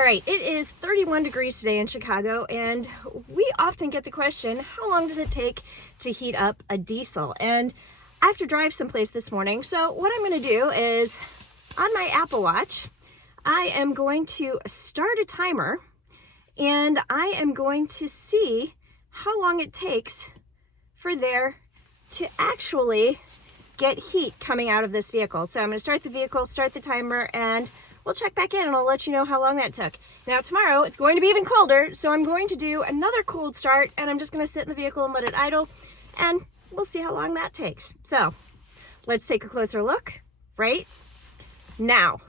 All right, it is 31 degrees today in Chicago, and we often get the question, how long does it take to heat up a diesel? And I have to drive someplace this morning, so what I'm going to do is, on my Apple Watch, I am going to start a timer, and I am going to see how long it takes for there to actually get heat coming out of this vehicle. So I'm going to start the vehicle, start the timer, and we'll check back in and I'll let you know how long that took. Now tomorrow it's going to be even colder, so I'm going to do another cold start, and I'm just going to sit in the vehicle and let it idle, and we'll see how long that takes. So let's take a closer look right now.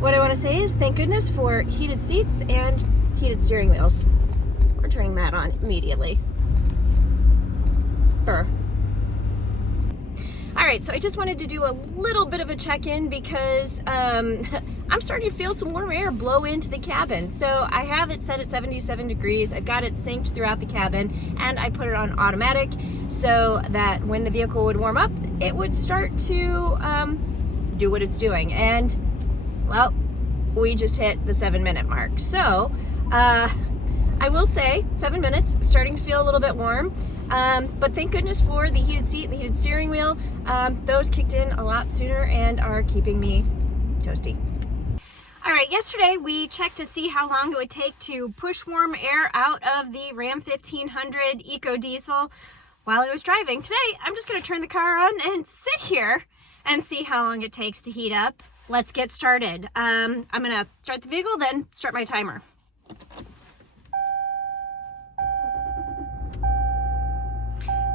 What I want to say is thank goodness for heated seats and heated steering wheels. We're turning that on immediately. All right, so I just wanted to do a little bit of a check-in because I'm starting to feel some warm air blow into the cabin. So I have it set at 77 degrees. I've got it synced throughout the cabin, and I put it on automatic so that when the vehicle would warm up, it would start to do what it's doing. And well, we just hit the 7-minute mark. So I will say 7 minutes, starting to feel a little bit warm. But thank goodness for the heated seat and the heated steering wheel. Those kicked in a lot sooner and are keeping me toasty. All right, yesterday we checked to see how long it would take to push warm air out of the Ram 1500 EcoDiesel while I was driving. Today, I'm just gonna turn the car on and sit here and see how long it takes to heat up. Let's get started. I'm gonna start the vehicle, then start my timer.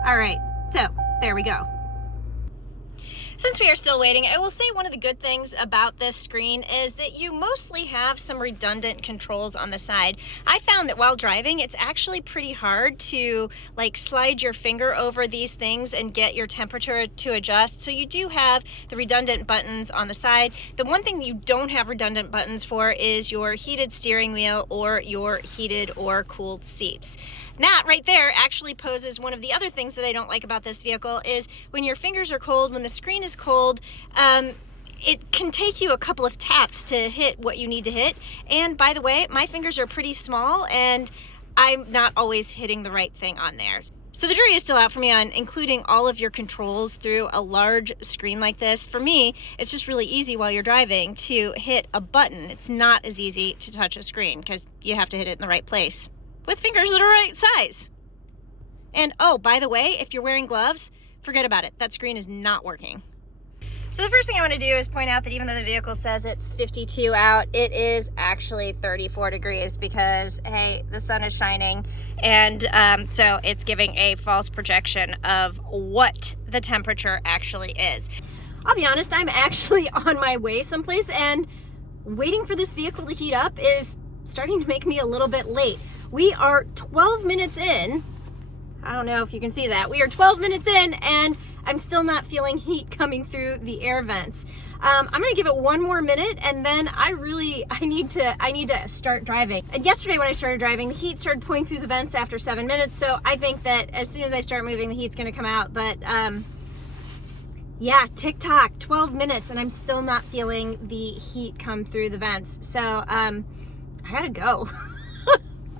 All right, so there we go. Since we are still waiting, I will say one of the good things about this screen is that you mostly have some redundant controls on the side. I found that while driving, it's actually pretty hard to like slide your finger over these things and get your temperature to adjust. So you do have the redundant buttons on the side. The one thing you don't have redundant buttons for is your heated steering wheel or your heated or cooled seats. That right there actually poses one of the other things that I don't like about this vehicle is when your fingers are cold, when the screen is cold, it can take you a couple of taps to hit what you need to hit. And by the way, my fingers are pretty small and I'm not always hitting the right thing on there. So the jury is still out for me on including all of your controls through a large screen like this. For me, it's just really easy while you're driving to hit a button. It's not as easy to touch a screen because you have to hit it in the right place with fingers that are right size. And oh, by the way, if you're wearing gloves, forget about it. That screen is not working. So the first thing I want to do is point out that even though the vehicle says it's 52 out, it is actually 34 degrees because, hey, the sun is shining. And so it's giving a false projection of what the temperature actually is. I'll be honest, I'm actually on my way someplace, and waiting for this vehicle to heat up is starting to make me a little bit late. We are 12 minutes in. I don't know if you can see that. We are 12 minutes in and I'm still not feeling heat coming through the air vents. I'm gonna give it one more minute and then I need to start driving. And yesterday when I started driving, the heat started pouring through the vents after 7 minutes. So I think that as soon as I start moving, the heat's gonna come out. But yeah, tick-tock, 12 minutes and I'm still not feeling the heat come through the vents. So I gotta go.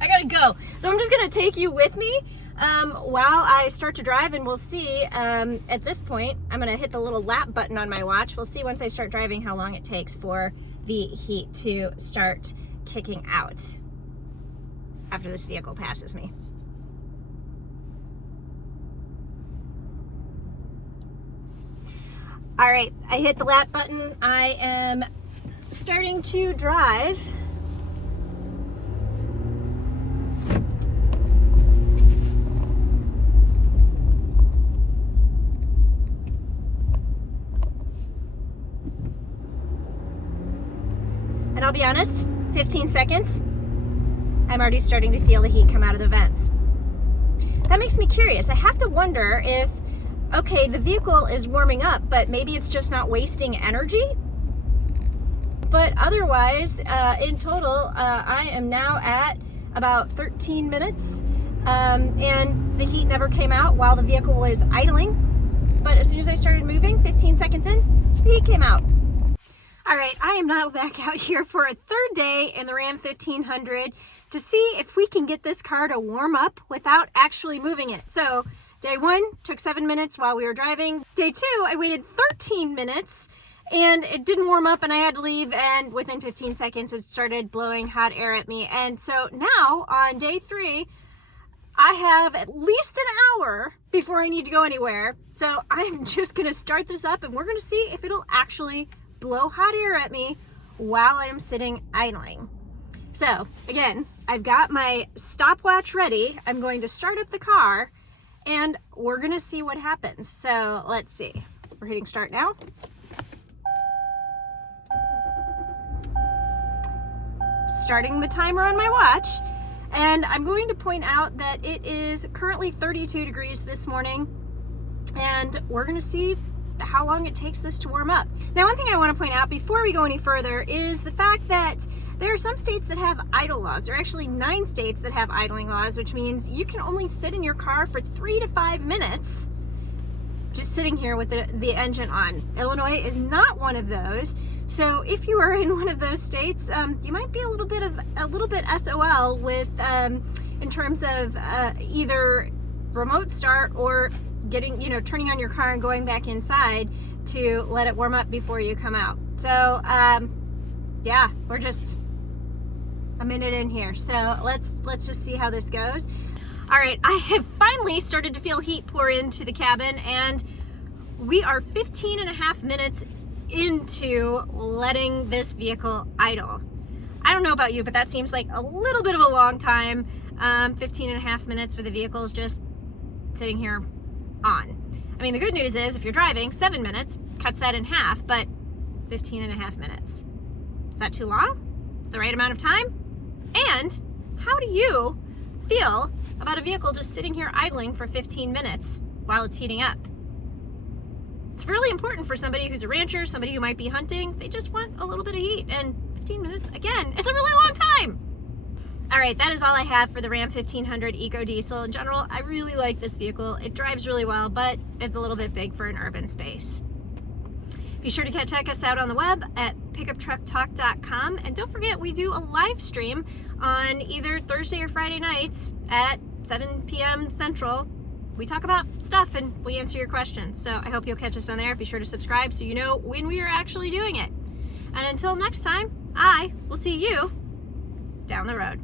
I gotta go. So I'm just gonna take you with me while I start to drive, and we'll see at this point, I'm gonna hit the little lap button on my watch. We'll see once I start driving how long it takes for the heat to start kicking out after this vehicle passes me. All right, I hit the lap button. I am starting to drive. And I'll be honest, 15 seconds, I'm already starting to feel the heat come out of the vents. That makes me curious. I have to wonder if, okay, the vehicle is warming up, but maybe it's just not wasting energy. But otherwise, in total, I am now at about 13 minutes, and the heat never came out while the vehicle was idling. But as soon as I started moving, 15 seconds in, the heat came out. All right, I am now back out here for a third day in the Ram 1500 to see if we can get this car to warm up without actually moving it. So day 1 took 7 minutes while we were driving. Day 2, I waited 13 minutes and it didn't warm up and I had to leave, and within 15 seconds it started blowing hot air at me. And so now on day 3, I have at least an hour before I need to go anywhere. So I'm just gonna start this up and we're gonna see if it'll actually blow hot air at me while I'm sitting idling. So again, I've got my stopwatch ready. I'm going to start up the car and we're gonna see what happens. So let's see. We're hitting start now. Starting the timer on my watch. And I'm going to point out that it is currently 32 degrees this morning, and we're gonna see how long it takes this to warm up. Now, one thing I want to point out before we go any further is the fact that there are some states that have idle laws. There are actually 9 states that have idling laws, which means you can only sit in your car for 3 to 5 minutes just sitting here with the engine on. Illinois is not one of those. So if you are in one of those states, you might be a little bit SOL with in terms of either remote start or getting, turning on your car and going back inside to let it warm up before you come out. So yeah, we're just a minute in here. So let's just see how this goes. All right, I have finally started to feel heat pour into the cabin, and we are 15 and a half minutes into letting this vehicle idle. I don't know about you, but that seems like a little bit of a long time. 15 and a half minutes for the vehicle is just sitting here on. I mean, the good news is if you're driving, 7 minutes cuts that in half, but 15 and a half minutes. Is that too long? It's the right amount of time? And how do you feel about a vehicle just sitting here idling for 15 minutes while it's heating up? It's really important for somebody who's a rancher, somebody who might be hunting. They just want a little bit of heat, and 15 minutes, again, is a really long time. All right, that is all I have for the Ram 1500 EcoDiesel. In general, I really like this vehicle. It drives really well, but it's a little bit big for an urban space. Be sure to check us out on the web at pickuptrucktalk.com, and don't forget we do a live stream on either Thursday or Friday nights at 7 p.m. Central. We talk about stuff and we answer your questions. So I hope you'll catch us on there. Be sure to subscribe so you know when we are actually doing it. And until next time, I will see you down the road.